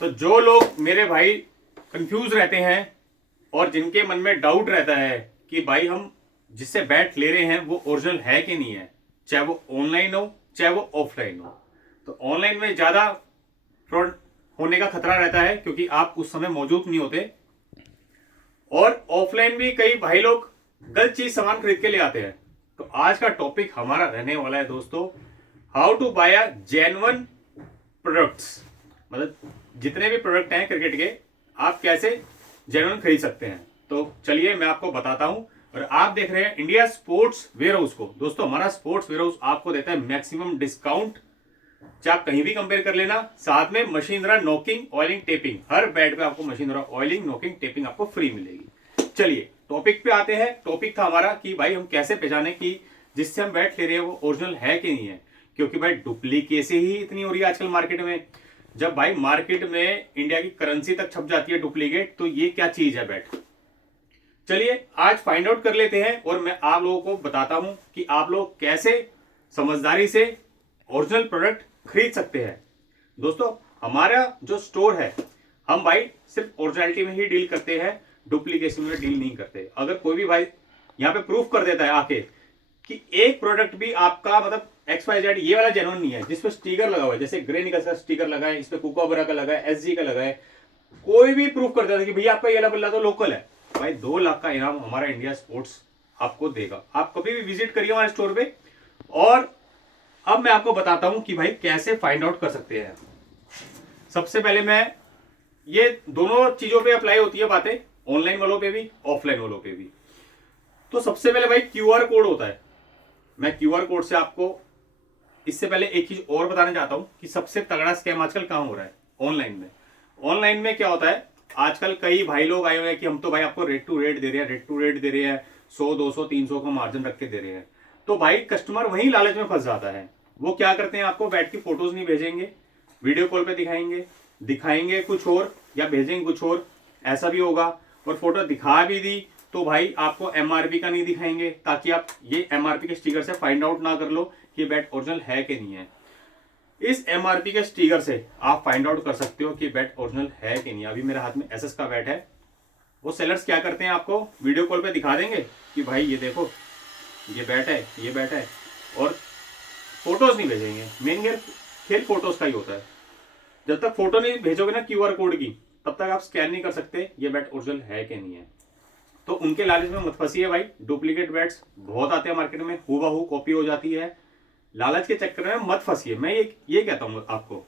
तो जो लोग मेरे भाई कंफ्यूज रहते हैं और जिनके मन में डाउट रहता है कि भाई हम जिससे बैट ले रहे हैं वो ओरिजिनल है कि नहीं है, चाहे वो ऑनलाइन हो चाहे वो ऑफलाइन हो, तो ऑनलाइन में ज़्यादा फ्रॉड होने का खतरा रहता है क्योंकि आप उस समय मौजूद नहीं होते, और ऑफलाइन भी कई भाई लोग गलत चीज सामान खरीद के ले आते हैं। तो आज का टॉपिक हमारा रहने वाला है दोस्तों, how to buy a genuine products. मतलब जितने भी प्रोडक्ट हैं क्रिकेट के, आप कैसे जेन्युइन खरीद सकते हैं। तो चलिए मैं आपको बताता हूं। और आप देख रहे हैं इंडिया स्पोर्ट्स वेयर हाउस को। दोस्तों हमारा स्पोर्ट्स वेयर हाउस आपको देता है मैक्सिमम डिस्काउंट, चाहे आप कहीं भी कंपेयर कर लेना। साथ में मशीन द्वारा नॉकिंग, ऑयलिंग, टेपिंग, हर बैट पे आपको मशीन द्वारा ऑयलिंग, नॉकिंग, टेपिंग आपको फ्री मिलेगी। चलिए टॉपिक पे आते हैं। टॉपिक था हमारा कि भाई हम कैसे पहचाने कि जिससे हम बैट ले रहे हैं वो ओरिजिनल है कि नहीं है, क्योंकि भाई डुप्लीकेसी ही इतनी हो रही है आजकल मार्केट में। जब भाई मार्केट में इंडिया की करेंसी तक छप जाती है डुप्लीकेट, तो ये क्या चीज है बैट। चलिए आज फाइंड आउट कर लेते हैं और मैं आप लोगों को बताता हूं कि आप लोग कैसे समझदारी से ओरिजिनल प्रोडक्ट खरीद सकते हैं। दोस्तों हमारा जो स्टोर है, हम भाई सिर्फ ओरिजिनलिटी में ही डील करते हैं, डुप्लीकेशन में डील नहीं करते। अगर कोई भी भाई यहाँ पे प्रूफ कर देता है आके कि एक प्रोडक्ट भी आपका मतलब XYZ ये वाला जेन्युइन नहीं है, जिसपे स्टिकर लगा हुआ है, जैसे ग्रे निकल्स का स्टिकर लगा है, इस पे कोकाबरा का लगा है, SG का लगा है, कोई भी प्रूफ कर देता है कि भैया आपका ये वाला बल्ला तो लोकल है, भाई 2 लाख का इनाम हमारा इंडिया स्पोर्ट्स आपको देगा। आप कभी भी विजिट करिए हमारे स्टोर पे। और अब मैं आपको बताता हूं कि भाई कैसे फाइंड आउट कर सकते हैं। सबसे पहले मैं, ये दोनों चीजों पे अप्लाई होती है बातें, ऑनलाइन वालों पे भी ऑफलाइन वालों पे भी। तो सबसे पहले भाई QR कोड होता है। मैं QR कोड से आपको इससे पहले एक चीज और बताना चाहता हूं कि सबसे तगड़ा स्कैम आजकल कहां हो रहा है, ऑनलाइन में। ऑनलाइन में क्या होता है, आजकल कई भाई लोग आए हुए हैं कि हम तो भाई आपको रेट टू रेट दे रहे हैं, रेट टू रेट दे रहे हैं, 100 200 300 का मार्जिन रख के दे रहे हैं। तो भाई कस्टमर वहीं लालच में फंस जाता है। वो क्या करते हैं, आपको बैट की फोटोज नहीं भेजेंगे, वीडियो कॉल पे दिखाएंगे कुछ और या भेजेंगे कुछ और, ऐसा भी होगा। और फोटो दिखा भी दी तो भाई आपको MRP का नहीं दिखाएंगे, ताकि आप ये MRP के स्टिकर से फाइंड आउट ना कर लो कि बैट ओरिजिनल है कि नहीं है। इस MRP के स्टिकर से आप फाइंड आउट कर सकते हो कि बैट ओरिजिनल है कि नहीं। अभी मेरे हाथ में SS का बैट है। वो सेलर्स क्या करते हैं, आपको वीडियो कॉल पे दिखा देंगे कि भाई ये देखो ये बैट है, ये बैट है, और फोटोज नहीं भेजेंगे। मेन खेल फोटोज का ही होता है। जब तक फोटो नहीं भेजोगे ना QR कोड की, तब तक आप स्कैन नहीं कर सकते ये बैट ओरिजिनल है कि नहीं है। तो उनके लालच में मत फंसिए भाई। डुप्लीकेट बैट्स बहुत आते हैं मार्केट में, हूबहू कॉपी हो जाती है। लालच के चक्कर में मत फंसिए, मैं ये कहता हूँ आपको।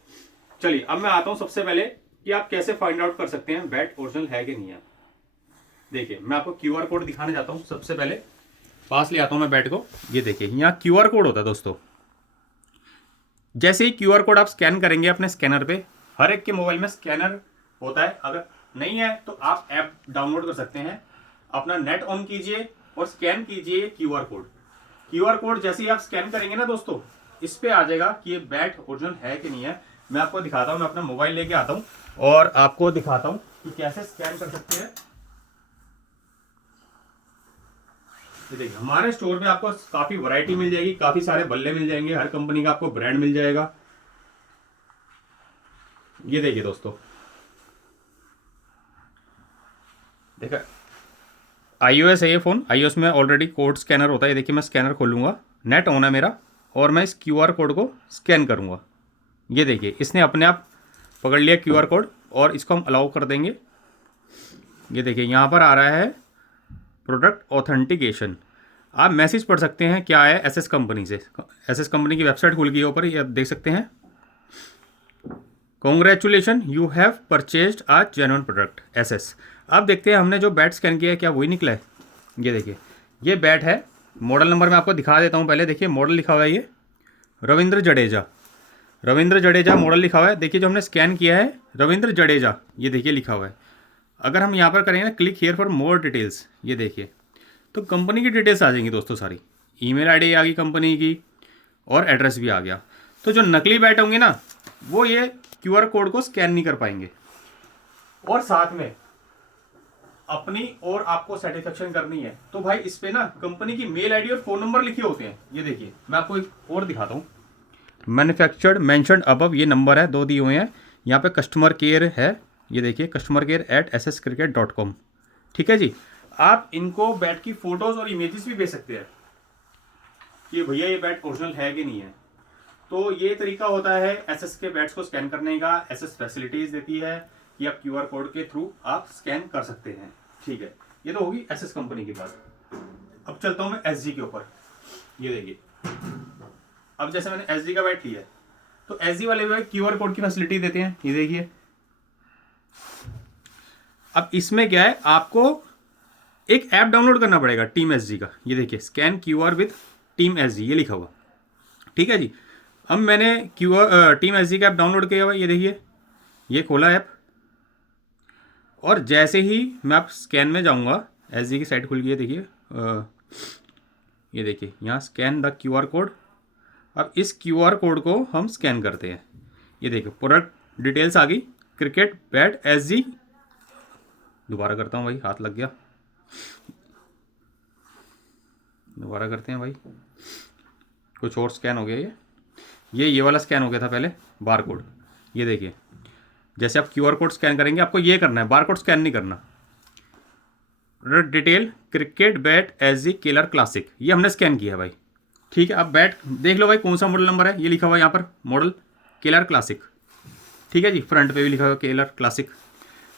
चलिए अब मैं आता हूँ सबसे पहले कि आप कैसे फाइंड आउट कर सकते हैं बैट ओरिजिनल है कि नहीं है। देखिए मैं आपको QR कोड दिखाने जाता हूँ। सबसे पहले पास ले आता हूँ मैं बैट को। ये देखिए यहाँ QR कोड होता है दोस्तों। जैसे ही QR कोड आप स्कैन करेंगे अपने स्कैनर पे, हर एक के मोबाइल में स्कैनर होता है। अगर नहीं है तो आप ऐप डाउनलोड कर सकते हैं, अपना नेट ऑन कीजिए और स्कैन कीजिए QR कोड। QR कोड जैसे ही आप स्कैन करेंगे ना दोस्तों, इस पे आ जाएगा कि ये बैट ओरिजिनल है कि नहीं है। मैं आपको दिखाता हूँ, मैं अपना मोबाइल लेके आता हूँ और आपको दिखाता हूँ कि कैसे स्कैन कर सकते हैं। ये देखिए हमारे स्टोर में आपको काफी वैरायटी मिल जाएगी, काफी सारे बल्ले मिल जाएंगे, हर कंपनी का आपको ब्रांड मिल जाएगा। ये देखिए दोस्तों, देखा iOS है ये फ़ोन। iOS में ऑलरेडी कोड स्कैनर होता है। ये देखिए मैं स्कैनर खोलूँगा, नेट ऑन है मेरा, और मैं इस QR कोड को स्कैन करूँगा। ये देखिए इसने अपने आप पकड़ लिया QR कोड, और इसको हम अलाउ कर देंगे। ये देखिए यहाँ पर आ रहा है प्रोडक्ट ऑथेंटिकेशन। आप मैसेज पढ़ सकते हैं क्या है SS कंपनी से। SS कंपनी की वेबसाइट खुल गई ऊपर, ये आप देख सकते हैं। Congratulation you have purchased a genuine product SS। अब देखते हैं हमने जो बैट स्कैन किया है क्या वही निकला है। ये देखिए ये बैट है। मॉडल नंबर मैं आपको दिखा देता हूँ पहले। देखिए मॉडल लिखा हुआ है ये रविंद्र जडेजा मॉडल लिखा हुआ है। देखिए जो हमने स्कैन किया है रविंद्र जडेजा, ये देखिए लिखा हुआ है। अगर हम यहाँ पर करेंगे ना click here for more details, ये देखिए तो कंपनी की डिटेल्स आ जाएंगी दोस्तों सारी। ईमेल आईडी आ गई कंपनी की और एड्रेस भी आ गया। तो जो नकली बैट होंगे ना, वो ये QR कोड को स्कैन नहीं कर पाएंगे। और साथ में अपनी और आपको सेटिस्फेक्शन करनी है तो भाई इस पे ना कंपनी की मेल आईडी और फ़ोन नंबर लिखे होते हैं। ये देखिए मैं आपको एक और दिखाता हूँ। मैन्युफैक्चर्ड मेंशन्ड अबव, ये नंबर है 2 दिए हुए हैं। यहाँ पे कस्टमर केयर है, ये देखिए कस्टमर केयर @sscricket.com। ठीक है जी। आप इनको बैट की फ़ोटोज़ और इमेजेस भी भेज सकते हैं कि भैया ये बैट ओरिजिनल है कि नहीं है। तो ये तरीका होता है एसएस के बैट्स को स्कैन करने का। एसएस फैसिलिटीज़ देती है कि आप क्यूआर कोड के थ्रू आप स्कैन कर सकते हैं। ठीक है, ये तो होगी एसएस कंपनी की बात। अब चलता हूँ मैं एसजी के ऊपर। ये देखिए, अब जैसे मैंने एसजी का बैट लिया है, तो एसजी वाले भी क्यूआर कोड की फैसिलिटी देते हैं। ये देखिए, अब इसमें क्या है, आपको एक ऐप डाउनलोड करना पड़ेगा टीम एसजी का। ये देखिए, scan QR with team SG, ये लिखा हुआ। ठीक है जी। अब मैंने क्यूआर टीम एसजी का ऐप डाउनलोड किया हुआ। ये देखिए, ये खोला ऐप, और जैसे ही मैं आप स्कैन में जाऊंगा, एसजी की साइट खुल गई है। देखिए, ये देखिए यहाँ स्कैन द क्यूआर कोड। अब इस क्यूआर कोड को हम स्कैन करते हैं। ये देखिए, प्रोडक्ट डिटेल्स आ गई, क्रिकेट बैट एसजी। दोबारा करता हूँ भाई, हाथ लग गया। दोबारा करते हैं भाई, कुछ और स्कैन हो गया। ये वाला स्कैन हो गया था पहले, बार कोड। ये देखिए, जैसे आप क्यूआर कोड स्कैन करेंगे, आपको ये करना है, बार कोड स्कैन नहीं करना। Product detail cricket bat SG killer classic, ये हमने स्कैन किया है भाई। ठीक है, अब बैट देख लो भाई, कौन सा मॉडल नंबर है, ये लिखा हुआ है यहाँ पर, मॉडल किलर क्लासिक। ठीक है जी, फ्रंट पे भी लिखा हुआ किलर क्लासिक।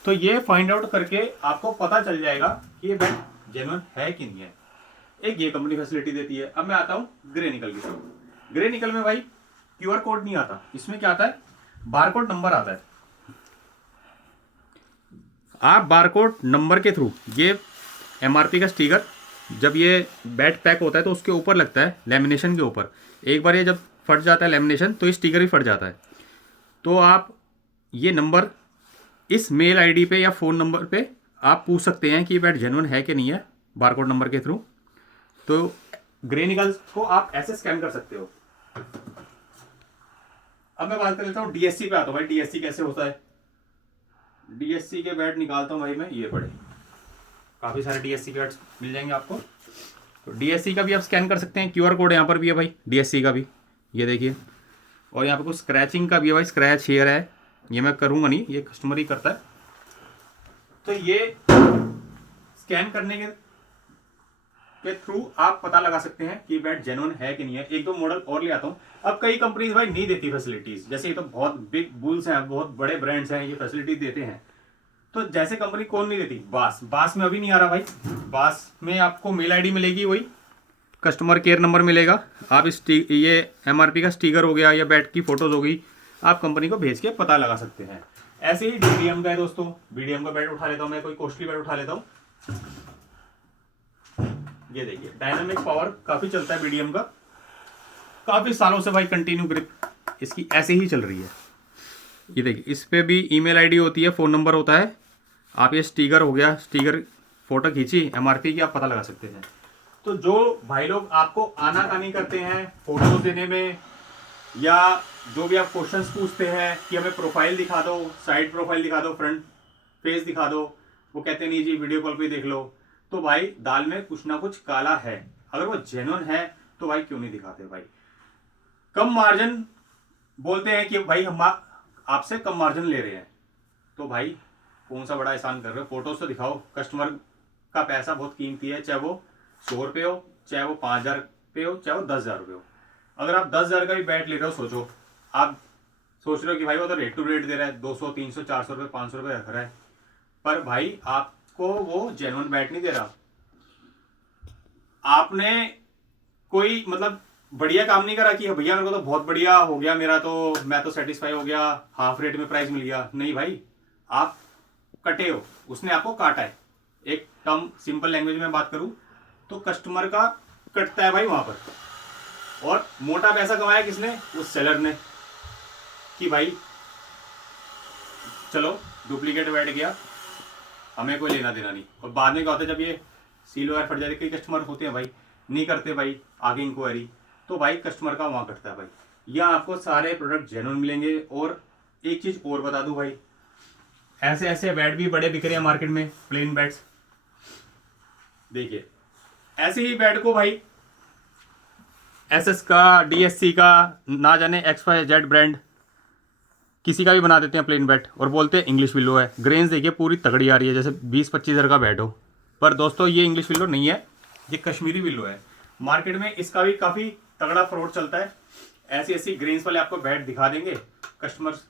तो ये फाइंड आउट करके आपको पता चल जाएगा कि ये बैट जेन्युइन है कि नहीं है। एक ये कंपनी फैसिलिटी देती है। अब मैं आता हूँ ग्रे निकल की तरफ। ग्रे निकल में भाई क्यूआर कोड नहीं आता, इसमें क्या आता है, बारकोड नंबर आता है। आप बारकोड नंबर के थ्रू, ये एमआरपी का स्टिकर जब ये बैट पैक होता है तो उसके ऊपर लगता है, लेमिनेशन के ऊपर। एक बार ये जब फट जाता है लेमिनेशन, तो ये स्टिकर भी फट जाता है। तो आप ये नंबर इस मेल आईडी पे या फ़ोन नंबर पे आप पूछ सकते हैं कि ये बैट जेन्युइन है कि नहीं है, बारकोड नंबर के थ्रू। तो ग्रे निकल्स को आप ऐसे स्कैन कर सकते हो। अब मैं बात कर लेता हूँ डीएससी पे आता हूँ भाई, डीएससी कैसे होता है। डीएससी के बैट निकालता हूँ भाई मैं, ये पड़े काफ़ी सारे डीएससी के बैट्स मिल जाएंगे आपको। तो डीएससी का भी आप स्कैन कर सकते हैं, क्यूआर कोड यहाँ पर भी है भाई डीएससी का भी, ये देखिए। और यहाँ पे कुछ स्क्रैचिंग का भी है भाई, स्क्रैच हेयर है, ये मैं करूँगा नहीं, ये कस्टमर ही करता है। तो ये स्कैन करने के थ्रू आप पता लगा सकते हैं कि बैट जेन्युइन है कि नहीं है। एक दो मॉडल और ले आता हूँ। अब कई कंपनीज भाई नहीं देती फैसिलिटीज, जैसे ये तो बहुत बिग बुल्स हैं, बहुत बड़े ब्रांड्स हैं, ये फैसिलिटी देते हैं। तो जैसे कंपनी कौन नहीं देती, बास में अभी नहीं आ रहा भाई। बास में आपको मेल आईडी मिलेगी, वही कस्टमर केयर नंबर मिलेगा। आप इस ये एमआरपी का स्टिकर हो गया या बैट की फोटोज हो गई, आप कंपनी को भेज के पता लगा सकते हैं। ऐसे ही बीडीएम का है दोस्तों, बीडीएम का बैट उठा लेता हूँ मैं, कोई कॉस्टली बैट उठा लेता हूँ। ये देखिए, डायनामिक पावर काफी चलता है बीडीएम का, काफी सालों से भाई कंटिन्यू ग्रिप इसकी ऐसे ही चल रही है। ये देखिए, इस पे भी ईमेल आईडी होती है, फ़ोन नंबर होता है। आप ये स्टिकर हो गया, स्टिकर फोटो खींची एमआरपी की, आप पता लगा सकते हैं। तो जो भाई लोग आपको आनाकानी करते हैं फोटो देने में, या जो भी आप क्वेश्चंस पूछते हैं कि हमें प्रोफाइल दिखा दो, साइड प्रोफाइल दिखा दो, फ्रंट फेस दिखा दो, वो कहते नहीं जी वीडियो कॉल पे देख लो। तो भाई दाल में कुछ ना कुछ काला है। अगर वो जेन्युइन है तो भाई क्यों नहीं दिखाते भाई। कम मार्जिन बोलते हैं कि भाई हम आपसे कम मार्जिन ले रहे हैं, तो भाई कौन सा बड़ा एहसान कर रहे हो, फोटोज तो दिखाओ। कस्टमर का पैसा बहुत कीमती है, चाहे वो 100 रुपये हो, चाहे वो 5,000 रुपये हो, चाहे वो 10,000 रुपये हो। अगर आप 10,000 का भी बैट ले रहे हो, सोचो आप सोच रहे हो कि भाई वो तो रेट टू रेट दे रहा है, 200 300 400 रुपये 500 रुपये रख रहा है, पर भाई आपको वो जेन्युइन बैट नहीं दे रहा। आपने कोई मतलब बढ़िया काम नहीं करा कि भैया मेरे को तो बहुत बढ़िया हो गया मेरा, तो मैं तो सेटिस्फाई हो गया, हाफ रेट में प्राइस मिल गया। नहीं भाई, आप कटे हो, उसने आपको काटा है। एक टर्म सिंपल लैंग्वेज में बात करूं तो कस्टमर का कटता है भाई वहां पर। और मोटा पैसा कमाया किसने, उस सेलर ने, कि भाई चलो डुप्लीकेट बैठ गया, हमें कोई लेना देना नहीं। और बाद में क्या होता है, जब ये सील वगैरह फट जाती है, कई कस्टमर होते हैं भाई नहीं करते भाई आगे इंक्वायरी, तो भाई कस्टमर का वहां कटता है भाई। यहाँ आपको सारे प्रोडक्ट जेन्युइन मिलेंगे। और एक चीज और बता दूं भाई, ऐसे ऐसे बैट भी बड़े बिक रहे हैं मार्केट में, प्लेन बैट्स। देखिए, ऐसे ही बैट को भाई एसएस का, डीएससी का, ना जाने XYZ ब्रांड किसी का भी बना देते हैं प्लेन बैट और बोलते हैं इंग्लिश विलो है। ग्रेन्स देखिए पूरी तगड़ी आ रही है, जैसे 20-25 हज़ार का बैट हो। पर दोस्तों ये इंग्लिश विलो नहीं है, ये कश्मीरी विलो है। मार्केट में इसका भी काफ़ी तगड़ा फ्रॉड चलता है। ऐसी ऐसी ग्रेन्स वाले आपको बैट दिखा देंगे, कस्टमर्स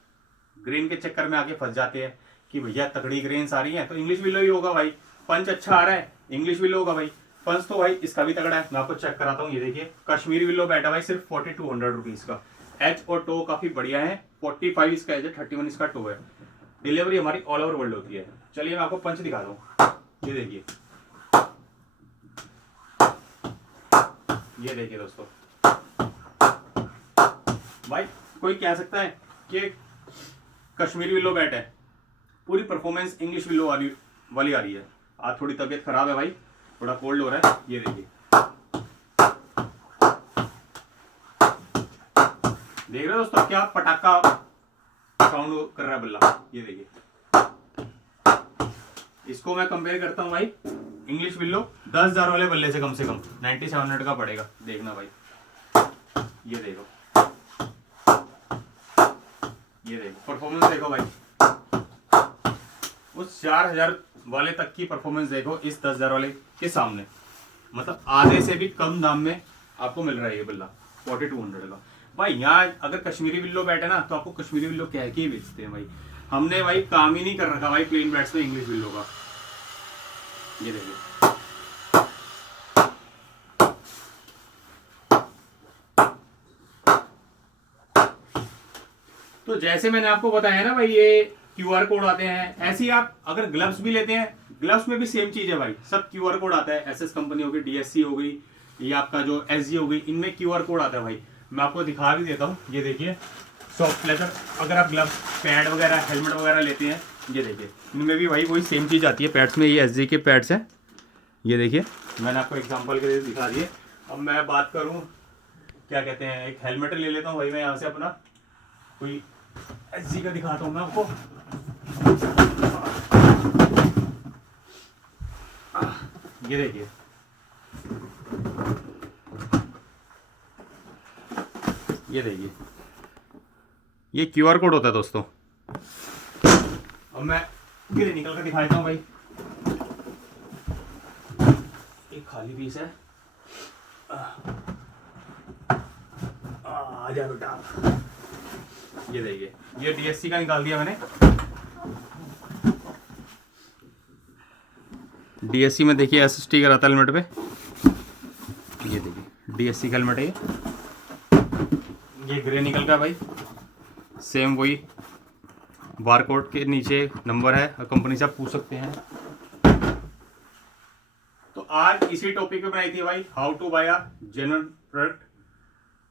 ग्रेन के चक्कर में आके फंस जाते हैं कि भैया तगड़ी ग्रेन्स आ रही हैं तो इंग्लिश विलो ही होगा भाई, पंच अच्छा आ रहा है इंग्लिश विलो होगा भाई। पंच तो भाई इसका भी तगड़ा है, मैं आपको चेक कराता हूँ। ये देखिए कश्मीरी विलो बैट है भाई, सिर्फ 4200 रुपीज़ का। एच और टो काफ़ी बढ़िया है, 45 इसका एच है, 31 इसका टो है। डिलीवरी हमारी ऑल ओवर वर्ल्ड होती है। चलिए मैं आपको पंच दिखा दूँ, ये देखिए, ये देखिए दोस्तों। भाई कोई कह सकता है कि कश्मीरी विलो बैट है, पूरी परफॉर्मेंस इंग्लिश विलो वाली आ रही है। आज थोड़ी तबीयत खराब है भाई, थोड़ा कोल्ड हो रहा है। ये देखिए, देख रहे हो दोस्तों क्या पटाखा साउंड कर रहा है बल्ला। ये देखिए, इसको मैं कंपेयर करता हूँ भाई इंग्लिश विलो 10,000 वाले बल्ले से कम 9700 का पड़ेगा। देखना भाई, ये देखो, ये देखो परफॉर्मेंस देखो भाई, उस 4000 वाले तक की परफॉर्मेंस देखो इस 10,000 वाले के सामने। मतलब आधे से भी कम दाम में आपको मिल रहा है ये बल्ला 4200 का। भाई यहाँ अगर कश्मीरी विल्लो बैट है ना तो आपको कश्मीरी विल्लो कह के ही बेचते हैं भाई। हमने भाई काम ही नहीं कर रखा भाई प्लेन बैट्स में इंग्लिश विल्लो का। ये देखिए, तो जैसे मैंने आपको बताया ना भाई, ये क्यूआर कोड आते हैं। ऐसे ही आप अगर ग्लव्स भी लेते हैं, ग्लव्स में भी सेम चीज है भाई, सब क्यूआर कोड आता है। एसएस कंपनी होगी, डीएससी हो गई, या आपका जो एसजी हो गई, इनमें क्यूआर कोड आता है भाई। मैं आपको दिखा भी देता हूँ, ये देखिए सॉफ्ट लेदर। अगर आप ग्लव्स, पैड वगैरह, हेलमेट वगैरह लेते हैं, ये देखिए इनमें भी भाई वही सेम चीज़ आती है पैड्स में। ये एसजी के पैड्स हैं, ये देखिए मैंने आपको एग्जाम्पल के लिए दिखा दिए। अब मैं बात करूँ क्या कहते हैं, एक हेलमेट ले लेता हूँ भाई मैं यहाँ से अपना, कोई एसजी का दिखाता हूँ मैं आपको। ये देखिए, ये देखिए, ये क्यूआर कोड होता है दोस्तों। अब मैं ये निकल कर दिखाता हूँ भाई, एक खाली पीस है, आजा बेटा। ये देखिए, ये डीएससी का निकाल दिया मैंने। डीएससी में देखिए ऐसा स्टिकर आता है हेलमेट पे, ये देखिए डीएससी का हेलमेट है ये ग्रे निकल का भाई, सेम वही बारकोड के नीचे नंबर है, कंपनी से आप पूछ सकते हैं। तो आज इसी टॉपिक पे बनाई थी भाई, how to buy a genuine product,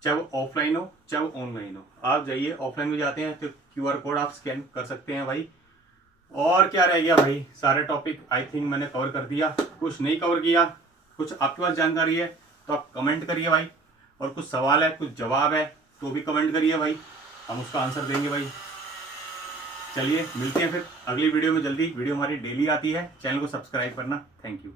चाहे वो ऑफलाइन हो चाहे वो ऑनलाइन हो। आप जाइए, ऑफलाइन में जाते हैं तो क्यूआर कोड आप स्कैन कर सकते हैं भाई। और क्या रह गया भाई, सारे टॉपिक आई थिंक मैंने कवर कर दिया। कुछ नहीं कवर किया, कुछ आपके पास जानकारी है तो आप कमेंट करिए भाई, और कुछ सवाल है कुछ जवाब है तो भी कमेंट करिए भाई, हम उसका आंसर देंगे भाई। चलिए मिलते हैं फिर अगली वीडियो में जल्दी। वीडियो हमारी डेली आती है, चैनल को सब्सक्राइब करना। Thank you.